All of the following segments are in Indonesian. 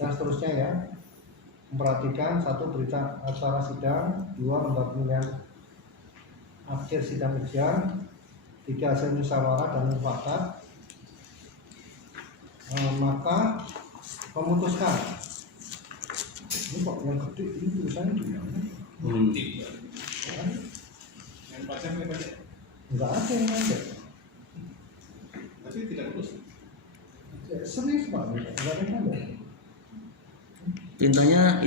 dan seterusnya ya. Memperhatikan 1. Berita acara sidang, 2. Lembar pemilihan akhir sidang ujian, 3. Hasil musyawarah dan mufakat. Maka memutuskan. Ini kok yang gede ini tulisannya gimana? Yang panjang ini banyak. Enggak ada yang ada. Tapi tidak lulus. Serius Pak, enggak ada yang ada. Tintanya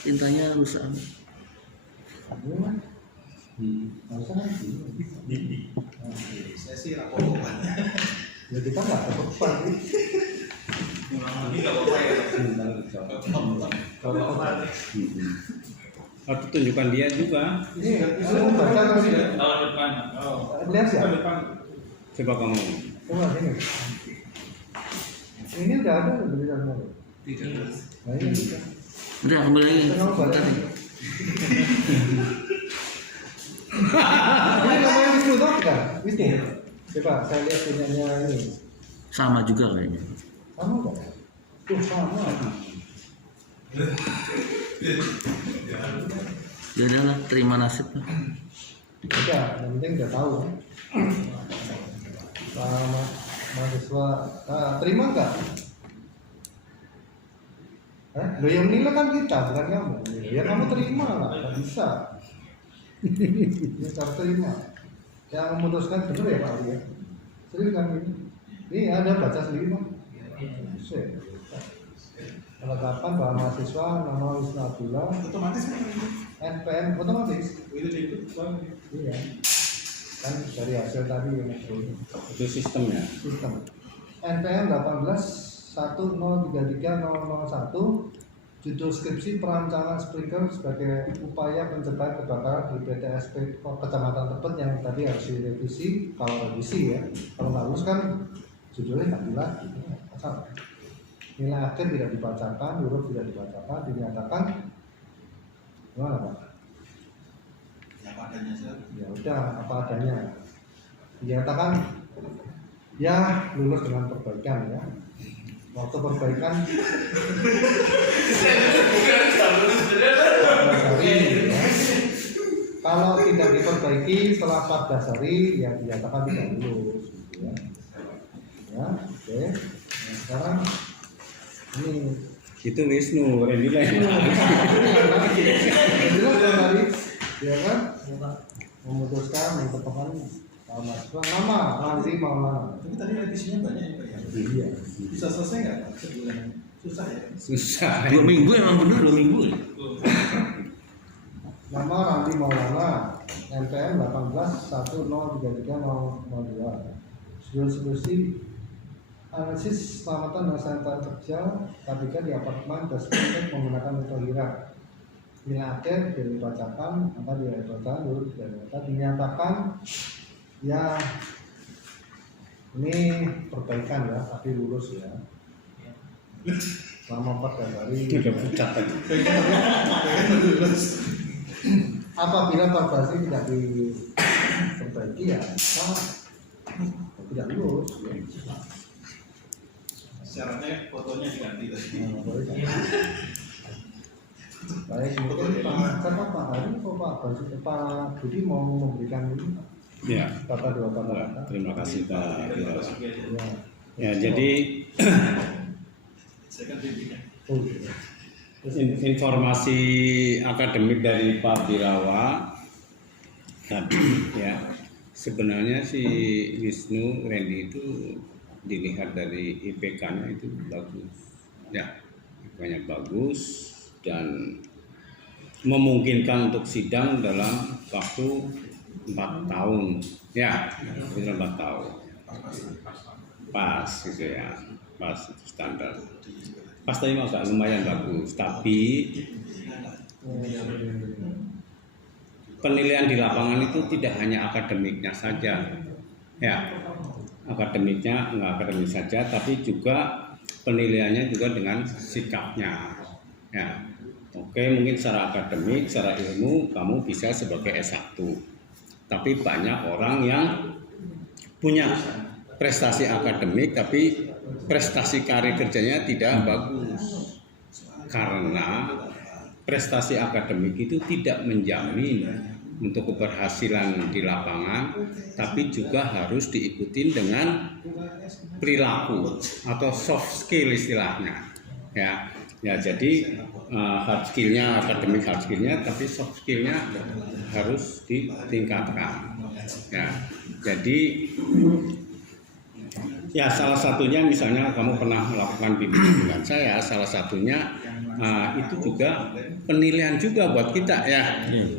tintanya rusak. Aduh, harusnya kan gini. Saya sih rapor. Ya kita nggak dapat beban sih. Ini nggak apa-apa ya. Atau tunjukkan dia juga. Ini kamu baca atau tidak? Tahun depan. Lihat ya. Tahun depan. Coba kamu. Coba sini. Ini udah ada tulisannya. Tidak. Nah ini bisa. Udah kembali lagi. Kamu baca nih. Ini namanya Wisnu toh kan? Wisnu. Coba saya lihat punyanya ini. Sama juga kayaknya. Sama nggak? Tuh sama. Ya udahlah, terima nasib lah. Udah, yang penting udah tahu. Sama mahasiswa, terima nggak? Lo yang menilai kan kita, bukan kamu. Ya kamu terima lah, nggak bisa. Ini harus terima. Yang memutuskan benar ya Pak Ali ya. Serius kan ini? Ini ada baca sendiri Pak. Kelengkapan bahwa mahasiswa nama Wisnu Abdullah, Otomatis kan? NPM otomatis. Itu di itu. Iya. Kan dari hasil tadi yang Itu sistemnya. sistem. NPM 18.1033.001, judul skripsi perancangan sprinkler sebagai upaya pencegahan kebakaran di PTSP Kecamatan Tebet yang tadi harus direvisi. Kalau revisi ya, kalau nggak lulus kan judulnya nggak lagi. Asal nilai akhir tidak dibacakan, huruf tidak dibacakan, dinyatakan gimana Pak? Ya padanya saja. Ya udah apa adanya. Dinyatakan ya lulus dengan perbaikan ya. Waktu perbaikan 14 hari ya. Kalau tidak diperbaiki setelah 14 hari ya dinyatakan tidak lulus gitu ya. Ya, oke. Nah, sekarang ini Itu Wisnu, Rendila. jelas tadi ya kan memutuskan menetapkan mahasiswa nama Ranzi Maulana. Tapi tadi revisinya banyak ya Pak ya. Iya. Bisa selesai nggak Pak sebulan? Susah ya. Susah. 2 minggu emang bener 2 minggu. Nama Ranzi Maulana, NPM 18.1033.002. Judul skripsi analisis selamatan dan sanitasi kerja K3 di apartemen Despotek menggunakan metode HIRA. Nilai akhir tidak dibacakan, maka tidak dibacakan, dulu tidak dibacakan, dinyatakan ya ini perbaikan ya, tapi lulus ya. Selama 14 hari. Udah pucat tadi. Apabila 14 hari tidak diperbaiki ya, tidak lulus. Ya. Syaratnya fotonya diganti tadi. Baik, mungkin Pak Hari atau Pak Budi mau memberikan ini Ya. kata dua kata. Terima kasih Pak. Ya. Ya. Ya, jadi Saya kan bimbingan. Oh, iya. informasi akademik dari Pak Birawa tadi ya, sebenarnya si Wisnu Randy itu dilihat dari IPK-nya itu bagus ya, IPK-nya bagus dan memungkinkan untuk sidang dalam waktu 4 tahun ya, itu 4 tahun pas gitu ya, pas standar pas tadi mau lumayan bagus, tapi penilaian di lapangan itu tidak hanya akademiknya saja ya, akademiknya nggak akademik saja, tapi juga penilaiannya juga dengan sikapnya ya. Oke, mungkin secara akademik, secara ilmu kamu bisa sebagai S1, tapi banyak orang yang punya prestasi akademik tapi prestasi karir kerjanya tidak bagus karena prestasi akademik itu tidak menjamin untuk keberhasilan di lapangan, tapi juga harus diikuti dengan perilaku atau soft skill istilahnya. Ya jadi hard skillnya, akademik hard skillnya, tapi soft skillnya harus ditingkatkan. Ya, jadi ya salah satunya misalnya kamu pernah melakukan bimbingan dengan saya, salah satunya itu juga penilaian juga buat kita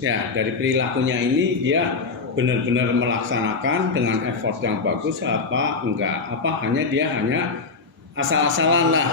ya dari perilakunya ini dia benar-benar melaksanakan dengan effort yang bagus apa enggak, hanya asal-asalan lah,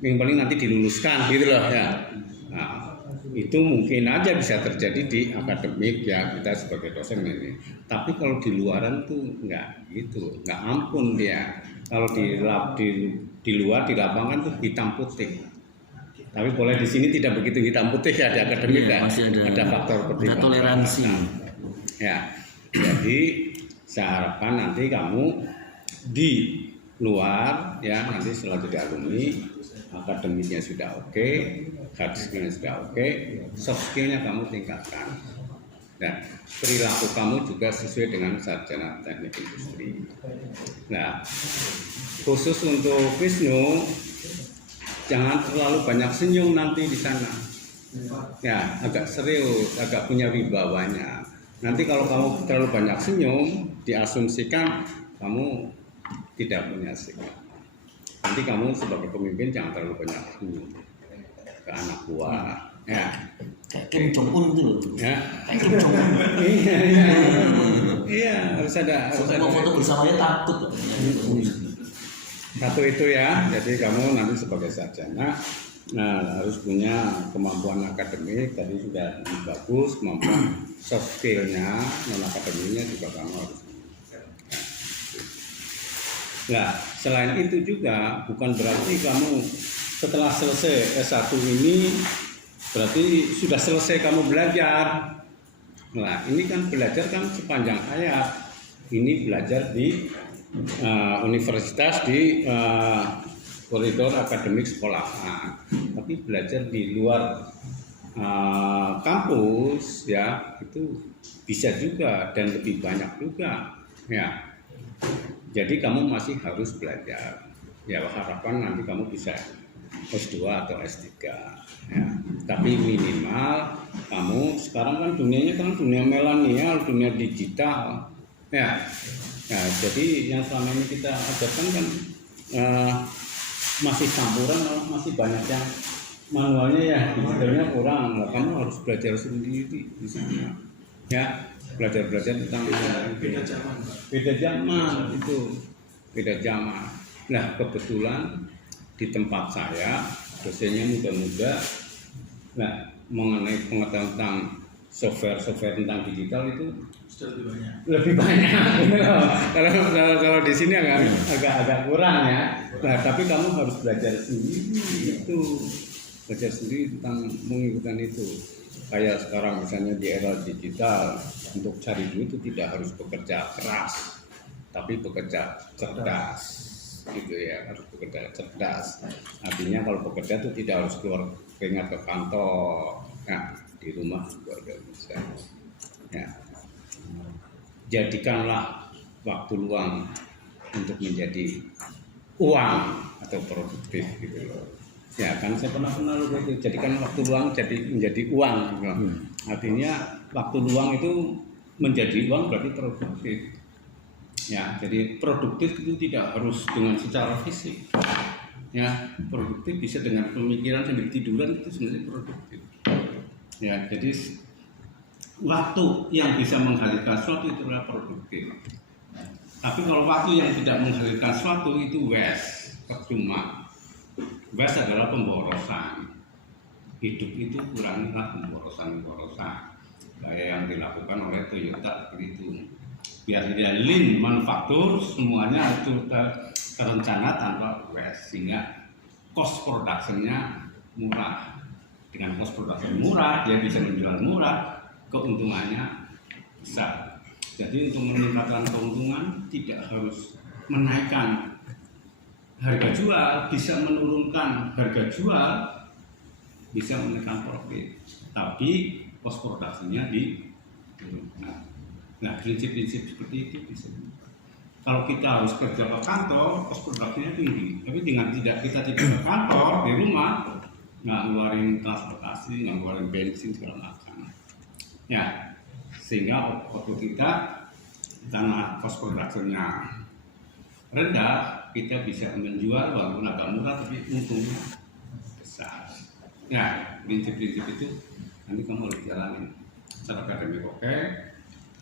yang paling nanti diluluskan gitu loh ya. Nah, itu mungkin aja bisa terjadi di akademik ya, kita sebagai dosen ini. Tapi kalau di luaran tuh enggak gitu, enggak ampun dia. Kalau di luar di lapangan tuh hitam putih. Tapi boleh di sini tidak begitu hitam putih ya, di akademik ya, masih ada faktor ada toleransi. Ya, jadi saya harapkan nanti kamu di luar ya, nanti setelah jadi alumni, akademiknya sudah oke, hard skillnya sudah oke, soft skillnya kamu tingkatkan, dan perilaku kamu juga sesuai dengan sarjana teknik industri. Nah, khusus untuk Wisnu, jangan terlalu banyak senyum nanti di sana. Ya, agak serius, agak punya wibawanya. Nanti kalau kamu terlalu banyak senyum, diasumsikan kamu tidak punya sikap. Nanti kamu sebagai pemimpin jangan terlalu banyak senyum ke anak buah. Ya. Kayak Kim Jong Un itu loh. Ya. Kayak Kim Jong Un. Iya, harus ada. Mau foto bersamanya takut. Satu itu ya, jadi kamu nanti sebagai sarjana harus punya kemampuan akademik, tadi sudah bagus, kemampuan soft skillnya, non akademiknya juga kamu harus. Nah, selain itu juga bukan berarti kamu setelah selesai S1 ini berarti sudah selesai kamu belajar. Nah, ini kan belajar kan sepanjang hayat. Ini belajar di universitas di koridor akademik sekolahan, tapi belajar di luar kampus ya itu bisa juga dan lebih banyak juga ya. Jadi kamu masih harus belajar ya, harapan nanti kamu bisa S2 atau S3 ya. Tapi minimal kamu sekarang kan dunianya kan dunia milenial, dunia digital ya. Nah, jadi yang selama ini kita ajarkan kan masih campuran, masih banyak yang manualnya ya, digitalnya kurang. Nah, kamu harus belajar sendiri di sini ya, belajar tentang Beda zaman, Pak. beda zaman itu, beda zaman. Nah, kebetulan di tempat saya dosennya muda-muda, nah mengenai pengetahuan tentang software tentang digital itu Sudah lebih banyak. kalau di sini agak kurang ya. Nah, tapi kamu harus belajar sendiri itu, belajar sendiri tentang mengikutan itu. Kayak sekarang misalnya di era digital, untuk cari duit itu tidak harus bekerja keras, tapi bekerja cerdas, gitu ya, harus bekerja cerdas. Artinya kalau bekerja itu tidak harus keluar keringat ke kantor, nah, di rumah juga bisa. Ya. Jadikanlah waktu luang untuk menjadi uang atau produktif gitu loh. Ya kan saya pernah gitu, jadikan waktu luang menjadi uang gitu loh. Artinya waktu luang itu menjadi uang berarti produktif. Ya, jadi produktif itu tidak harus dengan secara fisik. Ya, produktif bisa dengan pemikiran sambil tiduran, itu sebenarnya produktif. Ya, jadi waktu yang bisa menghasilkan sesuatu itu adalah produktif. Tapi kalau waktu yang tidak menghasilkan sesuatu itu waste, percuma. Waste adalah pemborosan. Hidup itu kurangilah pemborosan. Kayak yang dilakukan oleh Toyota itu. Biar dia lean manufaktur, semuanya itu terencana tanpa waste, sehingga cost production-nya murah. Dengan cost production murah, dia bisa menjual murah, keuntungannya besar. Jadi untuk meningkatkan keuntungan tidak harus menaikkan harga jual, bisa menurunkan harga jual bisa menekan profit, tapi cost produksinya diturunkan. Nah, prinsip-prinsip seperti itu bisa. Kalau kita harus kerja ke kantor, cost produksinya tinggi. Tapi dengan kita tidak ke kantor, di rumah, nggak ngeluarin transportasi, nggak ngeluarin bensin segala macam. Ya, sehingga waktu kita karena cost produksinya rendah, kita bisa menjual walaupun agak murah, tapi untungnya besar. Ya, prinsip-prinsip itu nanti kamu harus jalanin. Secara akademik oke.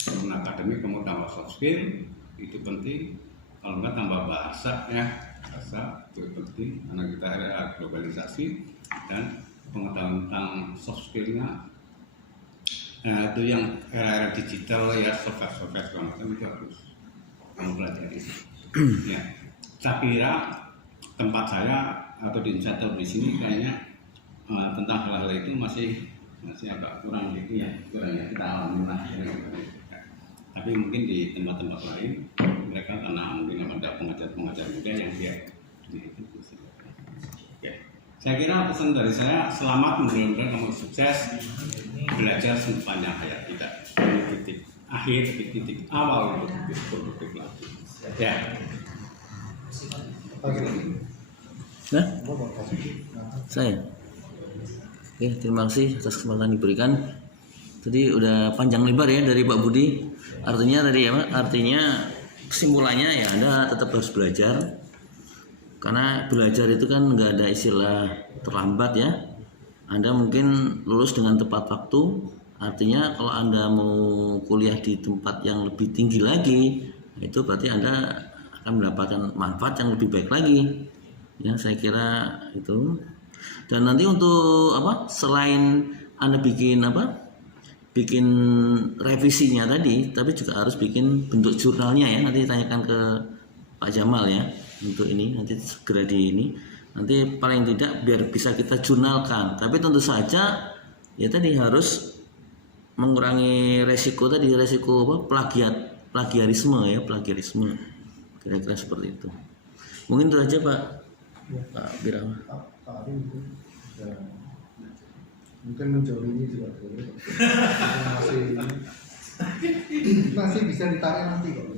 Kalau akademik kamu tambah soft skill, itu penting. Kalau enggak tambah bahasa ya, bahasa itu penting karena kita era globalisasi dan pengetahuan tentang soft skillnya. Nah, itu yang era digital ya, software segala macam itu harus kamu pelajari. Ya, saya kira tempat saya atau di insider di sini kayaknya tentang hal-hal itu masih agak kurang gitu ya, kita alami lah. Tapi mungkin di tempat-tempat lain mereka karena mungkin ada pengajar-pengajar muda yang dia itu. Ya. Saya kira pesan dari saya, selamat, mudah-mudahan kamu sukses belajar sepanjang hayat kita. Titik akhir, titik awal untuk produktif lagi. Ya. Nah, saya. Oke, terima kasih atas kesempatan diberikan. Tadi udah panjang lebar ya dari Pak Budi. Artinya tadi apa? Artinya kesimpulannya ya Anda tetap harus belajar. Karena belajar itu kan nggak ada istilah terlambat ya. Anda mungkin lulus dengan tepat waktu. Artinya kalau Anda mau kuliah di tempat yang lebih tinggi lagi, itu berarti Anda akan mendapatkan manfaat yang lebih baik lagi. Ya, saya kira itu. Dan nanti untuk apa? Selain Anda bikin apa? Bikin revisinya tadi, tapi juga harus bikin bentuk jurnalnya ya. Nanti tanyakan ke Pak Jamal ya untuk ini, nanti segera di ini. Nanti paling tidak biar bisa kita jurnalkan. Tapi tentu saja ya tadi harus mengurangi resiko tadi, resiko apa? Plagiarisme ya, plagiarisme. Kira-kira seperti itu. Mungkin itu aja Pak. Ya. Pak Birawa. Pak Ari itu mungkin menjolimi juga masih bisa ditarik nanti kok.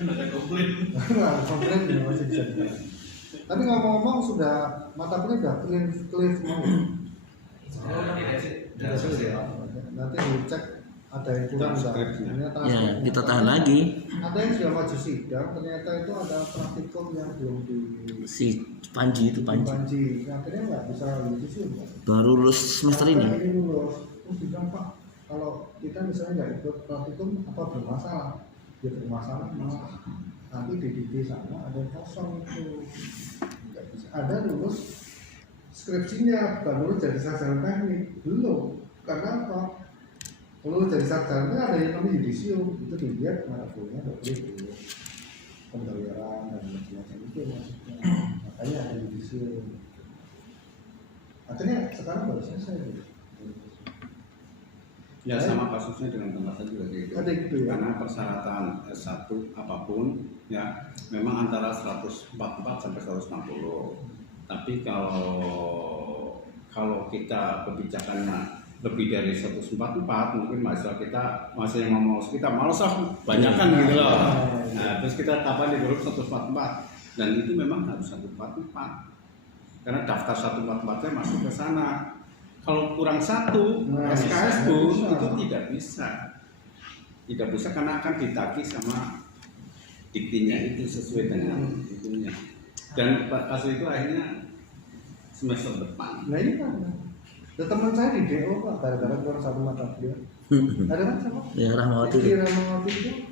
Kan ada komplain. Komplain ya masih bisa ditarik. Tapi ngomong-ngomong sudah mata kuliah sudah clear semua. Nanti dicek ada yang kurang Ya, kita tahan lagi. Ada yang sudah maju sidang, ternyata itu ada praktikum yang belum di Si Panji itu Panji. Akhirnya nggak bisa yudisium. baru lulus semester ini. Ini lulus. Terus bilang Pak, kalau kita misalnya nggak ikut praktikum apa bermasalah? Ya bermasalah malah nanti di sana ada yang kosong itu. Nggak bisa. Ada lulus skripsinya, bukan lulus jadi sarjana teknik, belum. Karena apa? Kalau jadi sarjana ada yang namanya yudisium, itu dilihat mana punya dokter pembayaran dan macam-macam itu maksudnya. Makanya ada yudisium. Akhirnya sekarang baru selesai. Ya sama kasusnya dengan tempat saya juga gitu. Ada gitu ya. Karena persyaratan S1 apapun ya memang antara 144 sampai 160. Tapi kalau kita kebijakannya lebih dari 144 mungkin mahasiswa kita masih yang ngomong kita malas banyak kan gitu loh. Nah, terus kita kapan di grup 144 dan itu memang harus 144 karena daftar 144 masuk ke sana. Kalau kurang satu SKS Bu itu tidak bisa karena akan ditagih sama diktinya itu sesuai dengan itunya dan kasus itu akhirnya semester depan. Nah ini kan ada teman saya di DO Pak, gara-gara kurang satu mata kuliah. Ada kan siapa? Ya Rahmawati. Di Rahmawati itu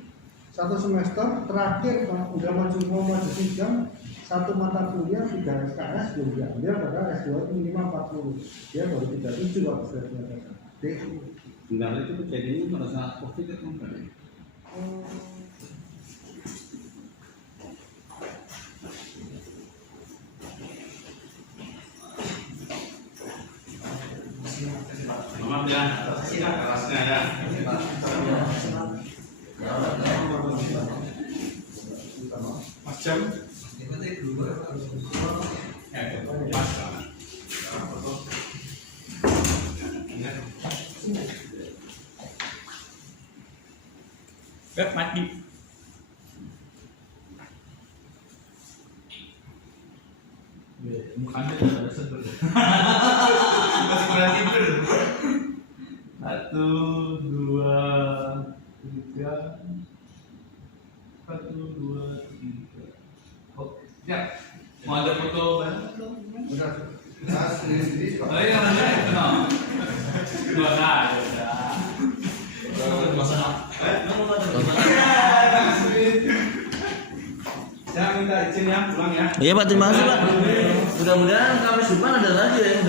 satu semester terakhir Pak, udah mau maju sidang satu mata kuliah 3 SKS belum diambil, padahal S2 itu minimal 40. Dia baru 37 waktu selesai DO. Bentar itu kejadiannya pada saat COVID itu kan ya? Maaf ya, kerasnya ya. Mas Jam. Mati. Mukanya udah ada sebel. Masih kurang tidur. 1, 2, 3. 1, 2, 3. Oke, siap. Mau ada foto bareng? Udah. Nah, sendiri-sendiri. Oh iya, ada itu no. Dua ada. Saya minta izin ya pulang ya. Iya Pak, terima kasih Pak. Mudah-mudahan Kamis depan ada lagi ya.